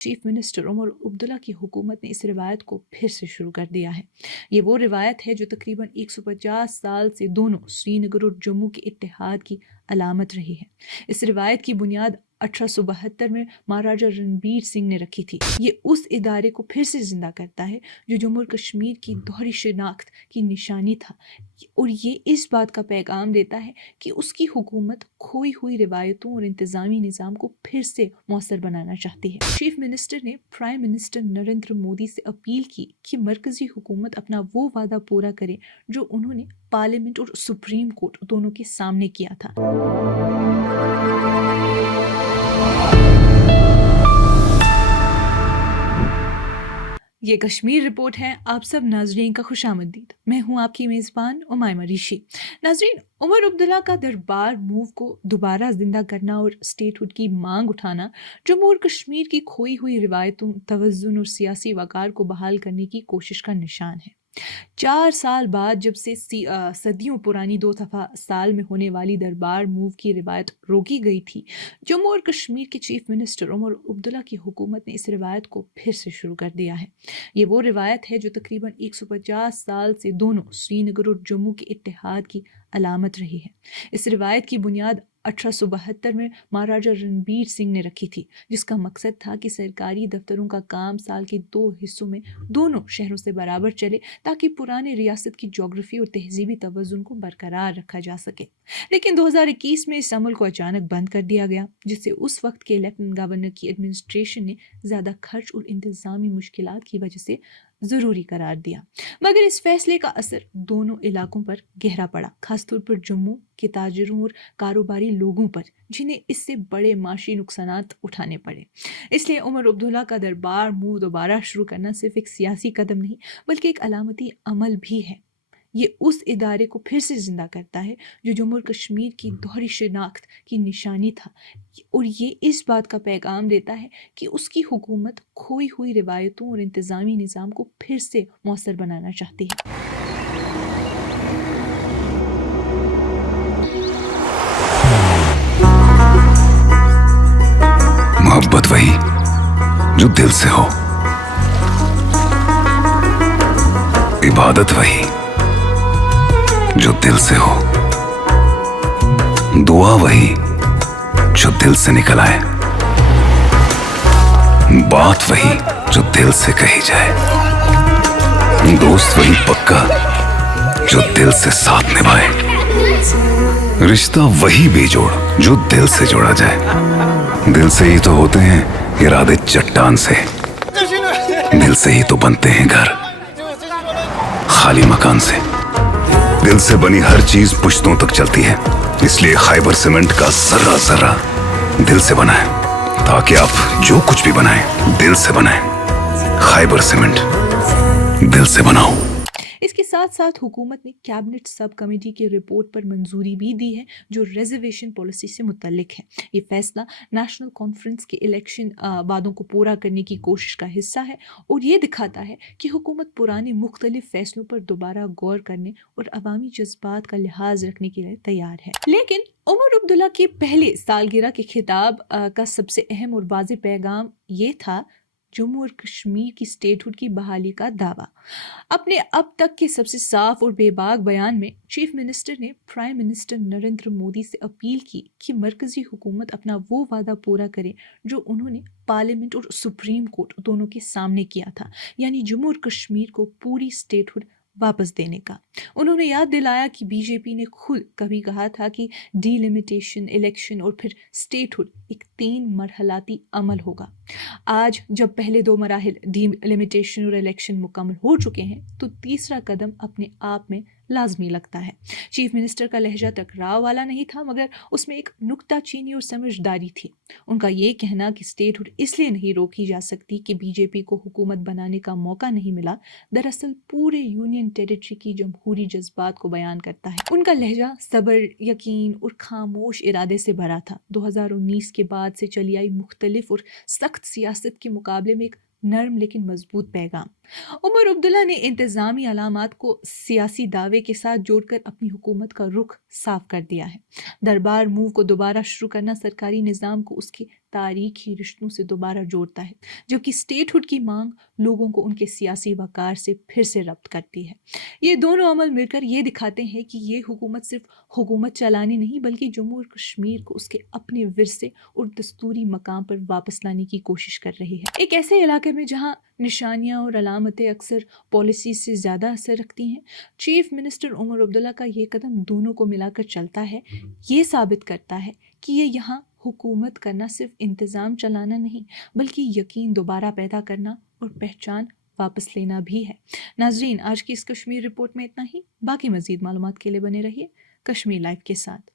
Chief minister Omar Abdullah की हुकूमत ने इस रिवायत को फिर से शुरू कर दिया है। ये वो रिवायत है जो तकरीबन 150 साल से दोनों श्रीनगर और जम्मू के इत्तेहाद की अलामत रही है। इस रिवायत की बुनियाद 1872 में महाराजा रणबीर सिंह ने रखी थी। ये उस इदारे को फिर से जिंदा करता है जो जम्मू और कश्मीर की दोहरी शिनाख्त की निशानी था, और ये इस बात का पैगाम देता है कि उसकी हुकूमत खोई हुई रिवायतों और इंतज़ामी निज़ाम को फिर से मौसर बनाना चाहती है। चीफ मिनिस्टर ने प्राइम मिनिस्टर नरेंद्र मोदी से अपील की कि मरकजी हुकूमत अपना वो वादा पूरा करे जो उन्होंने पार्लियामेंट और सुप्रीम कोर्ट दोनों के सामने किया था। ये कश्मीर रिपोर्ट है। आप सब नाजरीन का खुशामदीद। मैं हूं आपकी मेज़बान उमायमा ऋषि। नाजरीन, उमर अब्दुल्ला का दरबार मूव को दोबारा जिंदा करना और स्टेटहुड की मांग उठाना जम्मू और कश्मीर की खोई हुई रिवायतों, तवज़ुन और सियासी वक़ार को बहाल करने की कोशिश का निशान है। 4 साल बाद जब से सदियों पुरानी 2 दफ़ा साल में होने वाली दरबार मूव की रिवायत रोकी गई थी, जम्मू और कश्मीर के चीफ मिनिस्टर उमर अब्दुल्ला की हुकूमत ने इस रिवायत को फिर से शुरू कर दिया है। ये वो रिवायत है जो तकरीबन 150 साल से दोनों श्रीनगर और जम्मू के इत्तेहाद की अलामत रही है। इस रिवायत की बुनियाद 1872 में महाराजा रणबीर सिंह ने रखी थी, जिसका मकसद था कि सरकारी दफ्तरों का काम साल के 2 हिस्सों में दोनों शहरों से बराबर चले, ताकि पुराने रियासत की जोग्राफी और तहजीबी तवज़ुन को बरकरार रखा जा सके। लेकिन 2021 में इस अमल को अचानक बंद कर दिया गया, जिससे उस वक्त के लेफ्टिनेंट गवर्नर की एडमिनिस्ट्रेशन ने ज़्यादा खर्च और इंतज़ामी मुश्किलात की वजह से ज़रूरी करार दिया। मगर इस फैसले का असर दोनों इलाकों पर गहरा पड़ा, खासतौर पर जम्मू के ताजिरों और कारोबारी लोगों पर, जिन्हें इससे बड़े माशी नुकसानात उठाने पड़े। इसलिए उमर अब्दुल्ला का दरबार मूव दोबारा शुरू करना सिर्फ एक सियासी कदम नहीं, बल्कि एक अलामती अमल भी है। ये उस इदारे को फिर से जिंदा करता है जो जम्मू और कश्मीर की दोहरी शिनाख्त की निशानी था, और ये इस बात का पैगाम देता है कि उसकी हुकूमत खोई हुई रिवायतों और इंतज़ामी निज़ाम को फिर से मौसर बनाना चाहती है। मोहब्बत वही जो दिल से हो, इबादत वही जो दिल से हो, दुआ वही जो दिल से निकल आए, बात वही जो दिल से कही जाए, दोस्त वही पक्का जो दिल से साथ निभाए, रिश्ता वही बेजोड़ जो दिल से जोड़ा जाए। दिल से ही तो होते हैं इरादे चट्टान से, दिल से ही तो बनते हैं घर खाली मकान से। दिल से बनी हर चीज पुश्तों तक चलती है, इसलिए खैबर सीमेंट का जर्रा जर्रा दिल से बना है, ताकि आप जो कुछ भी बनाएं दिल से बनाएं। खैबर सीमेंट, दिल से बनाओ। इसके साथ साथ हुकूमत ने कैबिनेट सब कमेटी की रिपोर्ट पर मंजूरी भी दी है, जो रिजर्वेशन पॉलिसी से मुतल्लिक है। ये फैसला नेशनल कॉन्फ्रेंस के इलेक्शन वादों को पूरा करने की कोशिश का हिस्सा है, और ये दिखाता है कि हुकूमत पुराने मुख्तलिफ फैसलों पर दोबारा गौर करने और अवामी जज्बात का लिहाज रखने के लिए तैयार है। लेकिन उमर अब्दुल्ला के पहले सालगिरह के खिताब का सबसे अहम और वाज़ेह पैगाम ये था, जम्मू और कश्मीर की स्टेटहुड की बहाली का दावा। अपने अब तक के सबसे साफ और बेबाक बयान में चीफ मिनिस्टर ने प्राइम मिनिस्टर नरेंद्र मोदी से अपील की कि मरकजी हुकूमत अपना वो वादा पूरा करे जो उन्होंने पार्लियामेंट और सुप्रीम कोर्ट दोनों के सामने किया था, यानी जम्मू और कश्मीर को पूरी स्टेटहुड वापस देने का। उन्होंने याद दिलाया कि बीजेपी ने खुद कभी कहा था कि डीलिमिटेशन, इलेक्शन और फिर स्टेटहुड एक 3 मरहलाती अमल होगा। आज जब पहले 2 मराहिल डीलिमिटेशन और इलेक्शन मुकम्मल हो चुके हैं, तो तीसरा कदम अपने आप में लाजमी लगता है। चीफ मिनिस्टर का लहजा टकराव वाला नहीं था, मगर उसमें एक नुक्ताचीनी और समझदारी थी। उनका ये कहना कि स्टेटहुड इसलिए नहीं रोकी जा सकती कि बीजेपी को हुकूमत बनाने का मौका नहीं मिला, दरअसल पूरे यूनियन टेरिटरी की जमहूरी जज्बात को बयान करता है। उनका लहजा सब्र, यकीन और खामोश इरादे से भरा था। 2019 के बाद से चली आई मुख्तलिफ और सख्त सियासत के मुकाबले में एक नर्म लेकिन मजबूत पैगाम। उमर अब्दुल्ला ने इंतज़ामी अलामात को सियासी दावे के साथ जोड़कर अपनी हुकूमत का रुख साफ कर दिया है। दरबार मूव को दोबारा शुरू करना सरकारी निज़ाम को उसके تاریخی رشتوں سے دوبارہ جوڑتا ہے، جبکہ اسٹیٹ ہوڈ کی مانگ لوگوں کو ان کے سیاسی وقار سے پھر سے ربط کرتی ہے۔ یہ دونوں عمل مل کر یہ دکھاتے ہیں کہ یہ حکومت صرف حکومت چلانی نہیں بلکہ جموں اور کشمیر کو اس کے اپنے ورثے اور دستوری مقام پر واپس لانے کی کوشش کر رہی ہے۔ ایک ایسے علاقے میں جہاں نشانیاں اور علامتیں اکثر پالیسی سے زیادہ اثر رکھتی ہیں، چیف منسٹر عمر عبداللہ کا یہ قدم دونوں کو ملا کر چلتا ہے۔ یہ ثابت کرتا ہے کہ یہ یہاں حکومت کرنا صرف انتظام چلانا نہیں بلکہ یقین دوبارہ پیدا کرنا اور پہچان واپس لینا بھی ہے۔ ناظرین، آج کی اس کشمیر رپورٹ میں اتنا ہی۔ باقی مزید معلومات کے لیے بنے رہیے کشمیر لائیو کے ساتھ۔